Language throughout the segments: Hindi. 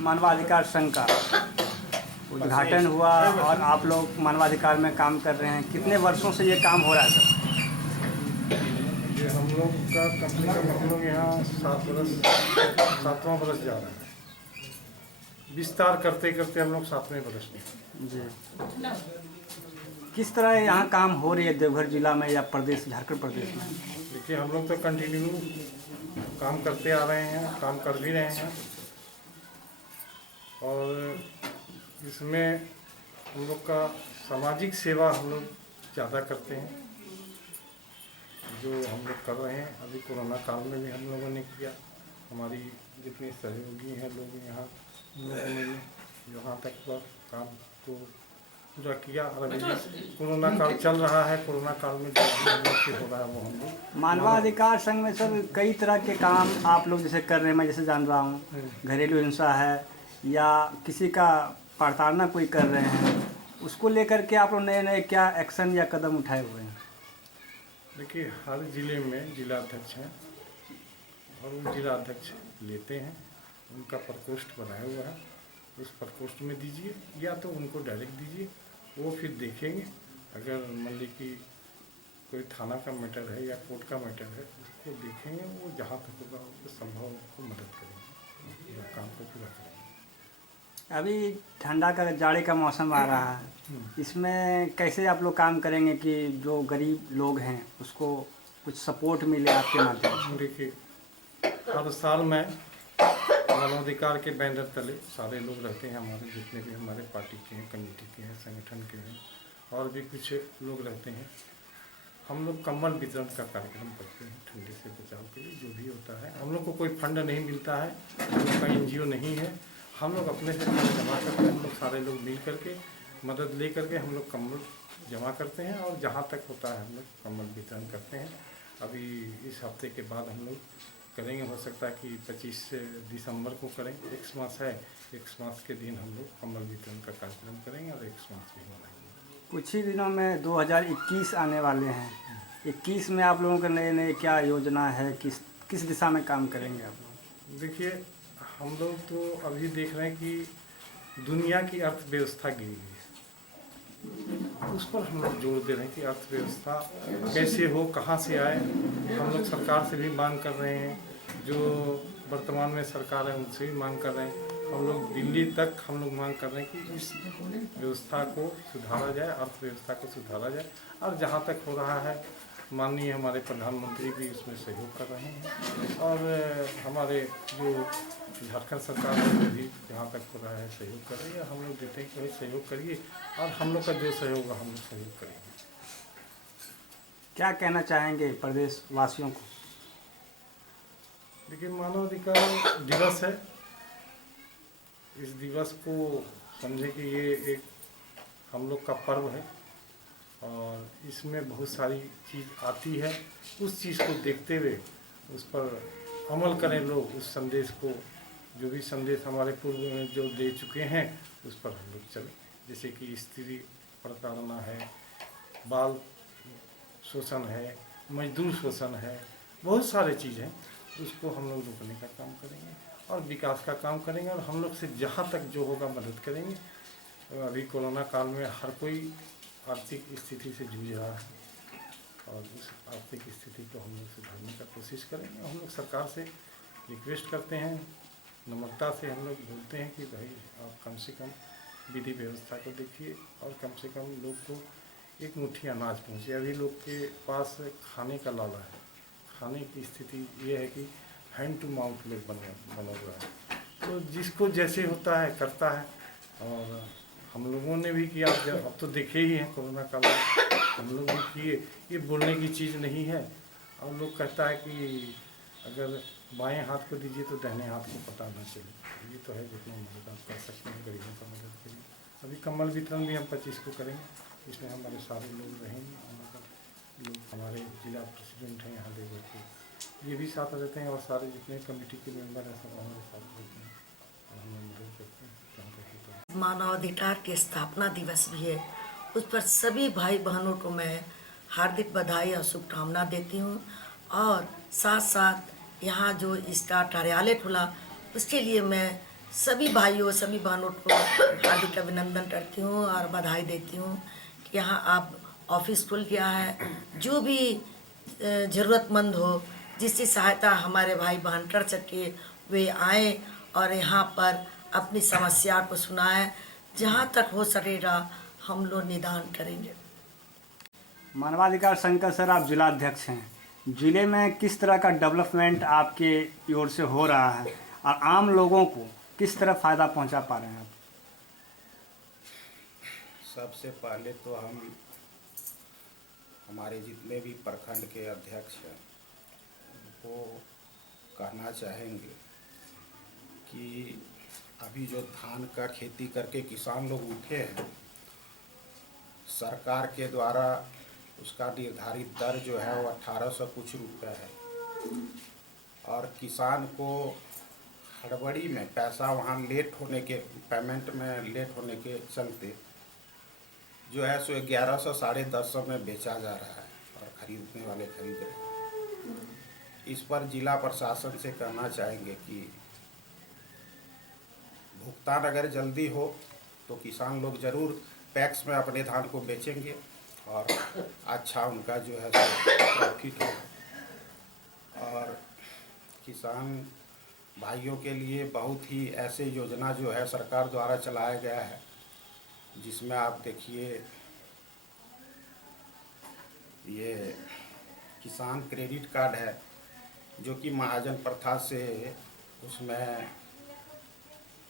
मानवाधिकार संघ का उद्घाटन हुआ और आप लोग मानवाधिकार में काम कर रहे हैं। कितने वर्षों से ये काम हो रहा है सर? ये हम लोग का कंपनी का हम लोग यहाँ 7वां बरस जा रहा है। विस्तार करते करते हम लोग 7वें बरस में। जी, किस तरह यहाँ काम हो रही है देवघर जिला में या प्रदेश झारखंड प्रदेश में? देखिए, हम लोग तो कंटिन्यू काम करते आ रहे हैं, काम कर भी रहे हैं और इसमें हम लोग का सामाजिक सेवा हम लोग ज़्यादा करते हैं जो हम लोग कर रहे हैं। अभी कोरोना काल में भी हम लोगों ने किया। हमारी जितने सहयोगी हैं लोग यहाँ हम लोगों ने यहाँ तक पर काम को पूरा किया और अभी कोरोना काल चल रहा है। कोरोना काल में जो हम लोग से हो रहा है वो हम लोग मानवाधिकार संघ में सर कई तरह के काम आप लोग जैसे कर रहे हैं। मैं जैसे जान रहा हूँ घरेलू हिंसा है या किसी का प्रताड़ना कोई कर रहे हैं, उसको लेकर के आप लोग नए नए क्या एक्शन या कदम उठाए हुए हैं? देखिए, हर ज़िले में जिला अध्यक्ष हैं और वो जिला अध्यक्ष लेते हैं। उनका प्रकोष्ठ बनाया हुआ है, उस प्रकोष्ठ में दीजिए या तो उनको डायरेक्ट दीजिए, वो फिर देखेंगे। अगर मान ली कि कोई थाना का मैटर है या कोर्ट का मैटर है, उसको देखेंगे। वो जहाँ तक होगा उसको संभव उनको मदद करेंगे, काम को पूरा करेंगे। अभी ठंडा का जाड़े का मौसम आ रहा है, इसमें कैसे आप लोग काम करेंगे कि जो गरीब लोग हैं उसको कुछ सपोर्ट मिले आपके माध्यम से? देखिए, हर साल मैं मानवाधिकार के बैनर तले सारे लोग रहते हैं, हमारे जितने भी हमारे पार्टी के हैं, कमेटी के हैं, संगठन के हैं और भी कुछ लोग रहते हैं। हम लोग कंबल वितरण का कार्यक्रम करते हैं ठंडी से बचाव के लिए। जो भी होता है, हम लोग को कोई फंड नहीं मिलता है, हम लोग का NGO नहीं है। हम लोग अपने से फंड जमा करते हैं। हम लोग सारे लोग मिल करके मदद ले करके हम लोग कंबल जमा करते हैं और जहाँ तक होता है हम लोग कंबल वितरण करते हैं। अभी इस हफ्ते के बाद हम लोग करेंगे। हो सकता है कि 25 दिसंबर को करें। एक्समास है, एक्समास के दिन हम लोग कंबल वितरण का कार्यक्रम करेंगे और एक्समास भी मनाएंगे। कुछ ही दिनों में 2021 आने वाले हैं। 21 में आप लोगों के नए नए क्या योजना है, किस दिशा में काम करेंगे आप लोग? देखिए, हम लोग तो अभी देख रहे हैं कि दुनिया की अर्थव्यवस्था गिरी हुई है, उस पर हम लोग जोर दे रहे हैं कि अर्थव्यवस्था कैसे हो, कहाँ से आए। हम लोग सरकार से भी मांग कर रहे हैं, जो वर्तमान में सरकार है उनसे भी मांग कर रहे हैं। हम लोग दिल्ली तक हम लोग मांग कर रहे हैं कि इस व्यवस्था को सुधारा जाए, अर्थव्यवस्था को सुधारा जाए। और जहाँ तक हो रहा है, माननीय हमारे प्रधानमंत्री भी इसमें सहयोग कर रहे हैं और हमारे जो झारखंड सरकार है भी जहाँ तक हो रहा है सहयोग कर रही है। हम लोग देते हैं कि भाई सहयोग करिए और हम लोग का जो सहयोग होगा हम लोग सहयोग करेंगे। क्या कहना चाहेंगे प्रदेश वासियों को? देखिए, मानवाधिकार दिवस है। इस दिवस को समझे कि ये एक हम लोग का पर्व है और इसमें बहुत सारी चीज़ आती है। उस चीज़ को देखते हुए उस पर अमल करें लोग। उस संदेश को, जो भी संदेश हमारे पूर्व में जो दे चुके हैं, उस पर हम लोग चलें। जैसे कि स्त्री प्रताड़ना है, बाल शोषण है, मजदूर शोषण है, बहुत सारे चीज़ हैं। उसको हम लोग रोकने का काम करेंगे और विकास का काम करेंगे और हम लोग से जहाँ तक जो होगा मदद करेंगे। अभी कोरोना काल में हर कोई आर्थिक स्थिति से जूझ रहा है और उस आर्थिक स्थिति को हम लोग सुधारने का कोशिश करेंगे। हम लोग सरकार से रिक्वेस्ट करते हैं, नम्रता से हम लोग बोलते हैं कि भाई आप कम से कम विधि व्यवस्था को देखिए और कम से कम लोग को एक मुट्ठी अनाज पहुँचे। अभी लोग के पास खाने का लाला है, खाने की स्थिति ये है कि हैंड टू माउथ लोग बना हुआ है। तो जिसको जैसे होता है करता है और हम लोगों ने भी किया, अब तो देखे ही हैं कोरोना काल में हम लोग भी किए। ये बोलने की चीज़ नहीं है। अब लोग कहता है कि अगर बाएं हाथ को दीजिए तो दाहिने हाथ को पता ना चले। ये तो है, जितना मदद आप कर सकते हैं गरीबों का मदद के लिए। अभी कम्बल वितरण भी हम 25 को करेंगे, इसमें हमारे सारे लोग रहेंगे। लोग हमारे जिला प्रेसिडेंट हैं यहाँ देवघर के, ये भी साथ रहते हैं, और सारे जितने कमेटी के मेंबर हैं सब हमारे साथ रहते हैं और हम मदद करते हैं। मानवाधिकार के स्थापना दिवस भी है, उस पर सभी भाई बहनों को मैं हार्दिक बधाई और शुभकामना देती हूँ। और साथ साथ यहाँ जो इसका कार्यालय खुला उसके लिए मैं सभी भाइयों सभी बहनों को हार्दिक अभिनंदन करती हूँ और बधाई देती हूँ कि यहाँ आप ऑफिस खुल गया है। जो भी ज़रूरतमंद हो, जिसकी सहायता हमारे भाई बहन कर सके, वे आए और यहाँ पर अपनी समस्या को सुनाएं। जहाँ तक हो सकेगा हम लोग निदान करेंगे। मानवाधिकार संघ का सर आप जिला अध्यक्ष हैं, जिले में किस तरह का डेवलपमेंट आपके ओर से हो रहा है और आम लोगों को किस तरह फ़ायदा पहुंचा पा रहे हैं आप? सबसे पहले तो हम हमारे जितने भी प्रखंड के अध्यक्ष हैं उनको कहना चाहेंगे कि अभी जो धान का खेती करके किसान लोग उठे हैं, सरकार के द्वारा उसका निर्धारित दर जो है वो 1800 कुछ रुपये है, और किसान को हड़बड़ी में पैसा वहाँ लेट होने के पेमेंट में लेट होने के चलते जो है सो 1100 1050 में बेचा जा रहा है और खरीदने वाले खरीद रहे हैं। इस पर जिला प्रशासन से कहना चाहेंगे कि भुगतान अगर जल्दी हो तो किसान लोग ज़रूर पैक्स में अपने धान को बेचेंगे और अच्छा उनका जो है प्रॉफिट हो। और किसान भाइयों के लिए बहुत ही ऐसे योजना जो है सरकार द्वारा चलाया गया है, जिसमें आप देखिए ये किसान क्रेडिट कार्ड है जो कि महाजन प्रथा से उसमें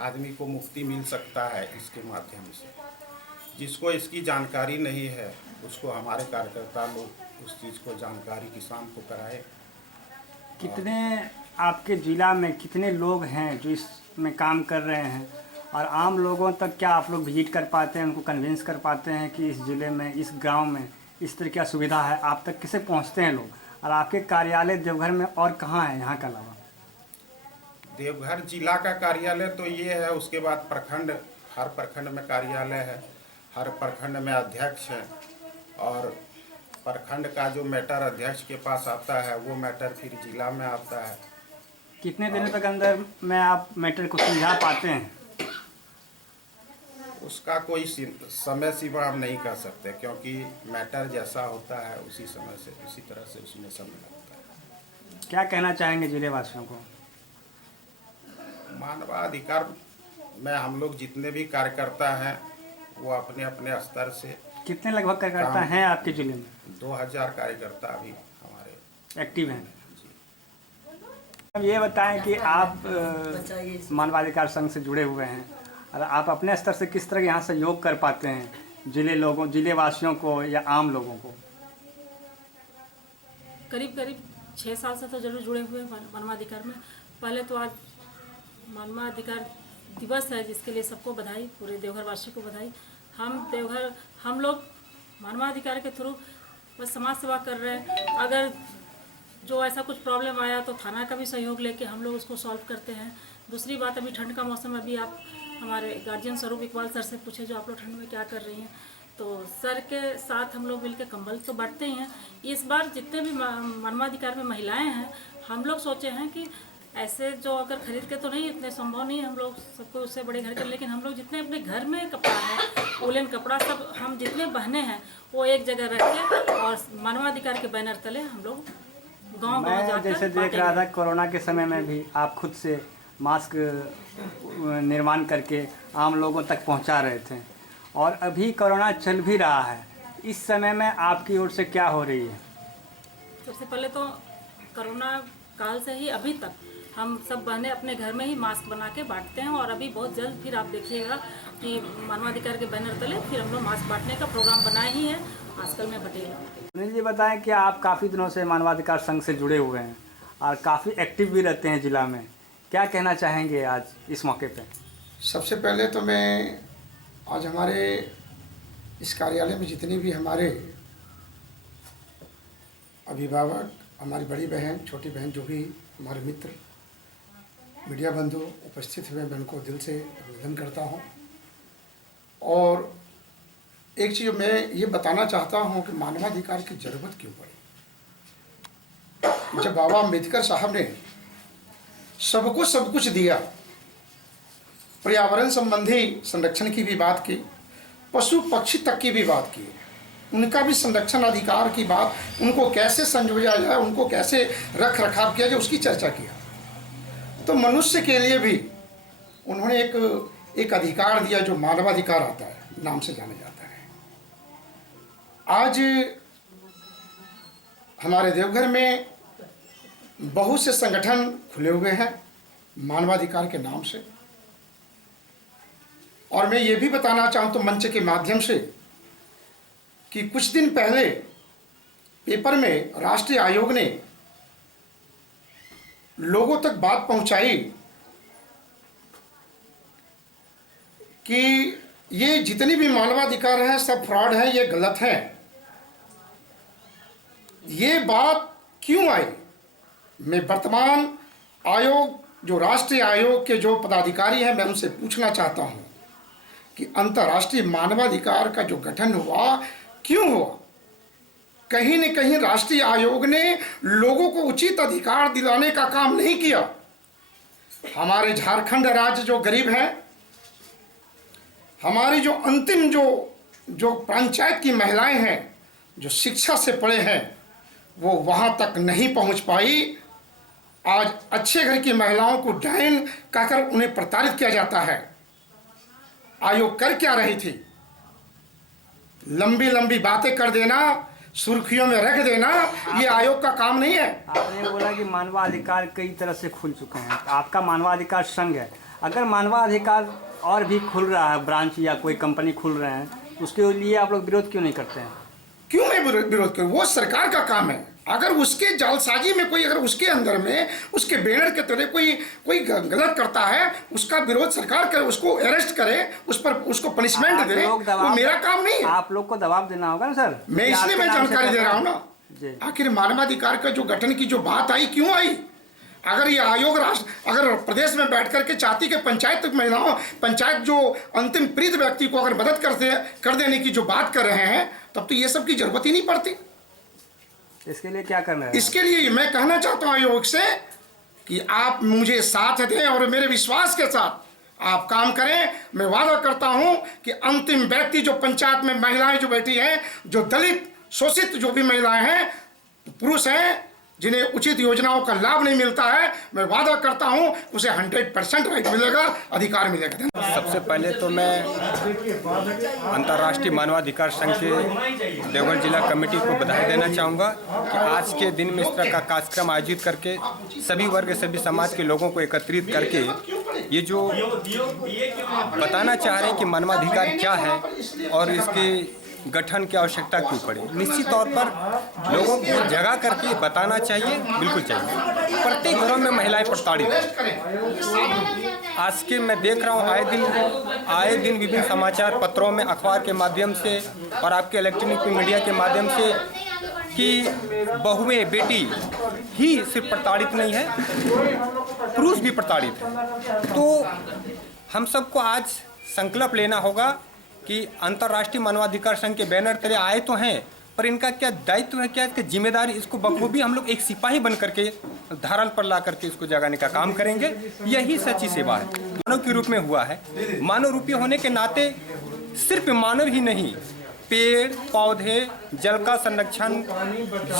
आदमी को मुक्ति मिल सकता है इसके माध्यम से। जिसको इसकी जानकारी नहीं है उसको हमारे कार्यकर्ता लोग उस चीज़ को जानकारी किसान को कराए। कितने आपके ज़िला में कितने लोग हैं जो इसमें काम कर रहे हैं और आम लोगों तक क्या आप लोग विजिट कर पाते हैं, उनको कन्विंस कर पाते हैं कि इस ज़िले में इस गांव में इस तरह की सुविधा है? आप तक किसे पहुंचते हैं लोग? और आपके कार्यालय देवघर में और कहाँ है यहाँ के अलावा? देवघर जिला का कार्यालय तो ये है, उसके बाद प्रखंड, हर प्रखंड में कार्यालय है, हर प्रखंड में अध्यक्ष हैं, और प्रखंड का जो मैटर अध्यक्ष के पास आता है वो मैटर फिर जिला में आता है। कितने दिनों तक अंदर में आप मैटर को सुलझा पाते हैं? उसका कोई समय सीमा हम नहीं कर सकते, क्योंकि मैटर जैसा होता है उसी समय से उसी तरह से उसमें समय लगता है। क्या कहना चाहेंगे जिले वासियों को? मानवाधिकार में हम लोग जितने भी कार्यकर्ता हैं वो अपने अपने स्तर से, कितने लगभग कार्यकर्ता हैं आपके जिले में? 2000 कार्यकर्ता अभी हमारे एक्टिव हैं। अब ये बताएं कि आप मानवाधिकार संघ से जुड़े हुए हैं और आप अपने स्तर से किस तरह यहाँ सहयोग कर पाते हैं जिले वासियों को या आम लोगों को? करीब 6 साल से तो जरूर जुड़े हुए हैं मानवाधिकार में। पहले तो आज मानवाधिकार दिवस है, जिसके लिए सबको बधाई, पूरे देवघर वासी को बधाई। हम लोग मानवाधिकार के थ्रू बस समाज सेवा कर रहे हैं। अगर जो ऐसा कुछ प्रॉब्लम आया तो थाना का भी सहयोग लेके हम लोग उसको सॉल्व करते हैं। दूसरी बात, अभी ठंड का मौसम, अभी आप हमारे गार्जियन स्वरूप इकबाल सर से पूछे जो आप लोग ठंड में क्या कर रही हैं, तो सर के साथ हम लोग मिलकर कंबल तो बांटते ही हैं। इस बार जितने भी मानवाधिकार में महिलाएं हैं, हम लोग सोचे हैं कि ऐसे जो अगर खरीद के तो नहीं, इतने संभव नहीं हम लोग सबको उससे बड़े घर के, लेकिन हम लोग जितने अपने घर में कपड़ा है, वूलन कपड़ा, सब हम जितने बहनें हैं वो एक जगह रख के और मानवाधिकार के बैनर तले हम लोग गाँव जाकर जैसे देख रहा था कोरोना के समय में भी आप खुद से मास्क निर्माण करके आम लोगों तक पहुंचा रहे थे, और अभी कोरोना चल भी रहा है। इस समय में आपकी ओर से क्या हो रही है? सबसे पहले तो कोरोना काल से ही अभी तक हम सब बहनें अपने घर में ही मास्क बना के बांटते हैं। और अभी बहुत जल्द फिर आप देखिएगा कि मानवाधिकार के बैनर तले फिर हम लोग मास्क बांटने का प्रोग्राम बनाए ही है आजकल में बटेला। सुनील जी बताएं कि आप काफ़ी दिनों से मानवाधिकार संघ से जुड़े हुए हैं और काफ़ी एक्टिव भी रहते हैं जिला में, क्या कहना चाहेंगे आज इस मौके पे? सबसे पहले तो मैं आज हमारे इस कार्यालय में जितने भी हमारे अभिभावक, हमारी बड़ी बहन, छोटी बहन, जो भी हमारे मित्र, मीडिया बंधु उपस्थित हुए, मैं उनको दिल से अभिनंदन करता हूँ। और एक चीज़ मैं ये बताना चाहता हूँ कि मानवाधिकार की ज़रूरत क्यों पड़ी। जब बाबा अम्बेडकर साहब ने सबको सब कुछ दिया, पर्यावरण संबंधी संरक्षण की भी बात की, पशु पक्षी तक की भी बात की, उनका भी संरक्षण अधिकार की बात, उनको कैसे संजोया जाए, उनको कैसे रख रखाव किया जाए, उसकी चर्चा किया। तो मनुष्य के लिए भी उन्होंने एक अधिकार दिया जो मानवाधिकार आता है, नाम से जाना जाता है। आज हमारे देवघर में बहुत से संगठन खुले हुए हैं मानवाधिकार के नाम से। और मैं ये भी बताना चाहूँ तो मंच के माध्यम से कि कुछ दिन पहले पेपर में राष्ट्रीय आयोग ने लोगों तक बात पहुंचाई कि ये जितनी भी मानवाधिकार हैं सब फ्रॉड हैं, ये गलत हैं। ये बात क्यों आई? मैं वर्तमान आयोग, जो राष्ट्रीय आयोग के जो पदाधिकारी हैं, मैं उनसे पूछना चाहता हूं कि अंतर्राष्ट्रीय मानवाधिकार का जो गठन हुआ क्यों हुआ? कहीं न कहीं राष्ट्रीय आयोग ने लोगों को उचित अधिकार दिलाने का काम नहीं किया। हमारे झारखंड राज्य जो गरीब है, हमारी जो अंतिम जो पंचायत की महिलाएं हैं, जो शिक्षा से पढ़े हैं, वो वहां तक नहीं पहुंच पाई। आज अच्छे घर की महिलाओं को डायन कहकर उन्हें प्रताड़ित किया जाता है। आयोग कर क्या रही थी? लंबी लंबी बातें कर देना, सुर्खियों में रख देना, ये आयोग का काम नहीं है। आपने बोला कि मानवाधिकार कई तरह से खुल चुके हैं, आपका मानवाधिकार संघ है। अगर मानवाधिकार और भी खुल रहा है, ब्रांच या कोई कंपनी खुल रहे हैं, उसके लिए आप लोग विरोध क्यों नहीं करते हैं? क्यों नहीं विरोध करें? वो सरकार का काम है। अगर उसके जालसाजी में कोई, अगर उसके अंदर में उसके बैनर के तरह कोई गलत करता है, उसका विरोध सरकार करे, उसको अरेस्ट करे, उस पर उसको पनिशमेंट दे, वो मेरा काम नहीं है। आप लोग को दबाव देना होगा ना सर। मैं इसलिए मैं जानकारी दे रहा हूँ ना। आखिर मानवाधिकार का जो गठन की जो बात आई, क्यों आई? अगर ये आयोग अगर प्रदेश में बैठ करके चाहती कि पंचायत महिलाओं, पंचायत जो अंतिम पीड़ित व्यक्ति को अगर मदद कर देने की जो बात कर रहे हैं, तब तो ये सब की जरूरत ही नहीं पड़ती। इसके लिए क्या करना है? इसके लिए मैं कहना चाहता हूं आयोग से कि आप मुझे साथ दें और मेरे विश्वास के साथ आप काम करें। मैं वादा करता हूं कि अंतिम व्यक्ति जो पंचायत में महिलाएं जो बैठी हैं, जो दलित शोषित जो भी महिलाएं हैं, पुरुष हैं, जिन्हें उचित योजनाओं का लाभ नहीं मिलता है, मैं वादा करता हूं उसे 100% राइट मिलेगा, अधिकार मिलेगा। सबसे पहले तो मैं अंतर्राष्ट्रीय मानवाधिकार संघ के देवघर जिला कमेटी को बधाई देना चाहूँगा कि आज के दिन में इस तरह का कार्यक्रम आयोजित करके सभी वर्ग, सभी समाज के लोगों को एकत्रित करके ये जो बताना चाह रहे हैं कि मानवाधिकार क्या है और इसके गठन की आवश्यकता क्यों पड़ी, निश्चित तौर पर लोगों को जगा करके बताना चाहिए, बिल्कुल चाहिए। प्रत्येक घरों में महिलाएं प्रताड़ित हैं। आज के मैं देख रहा हूँ आए दिन विभिन्न समाचार पत्रों में, अखबार के माध्यम से और आपके इलेक्ट्रॉनिक मीडिया के माध्यम से कि बहुएं, बेटी ही सिर्फ प्रताड़ित नहीं है, पुरुष भी प्रताड़ित है। तो हम सबको आज संकल्प लेना होगा कि अंतर्राष्ट्रीय मानवाधिकार संघ के बैनर तले आए तो हैं, पर इनका क्या दायित्व है, क्या इसकी जिम्मेदारी, इसको बखूबी हम लोग एक सिपाही बन करके धारण पर ला करके इसको जगाने का काम करेंगे। यही सच्ची सेवा है। मानव के रूप में हुआ है, मानव रूपी होने के नाते सिर्फ मानव ही नहीं, पेड़ पौधे, जल का संरक्षण,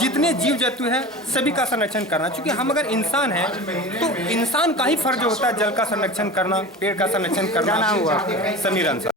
जितने जीव जंतु हैं सभी का संरक्षण करना। क्योंकि हम अगर इंसान हैं तो इंसान का ही फर्ज होता है जल का संरक्षण करना, पेड़ का संरक्षण करना। क्या नाम हुआ? समीर अंसारी।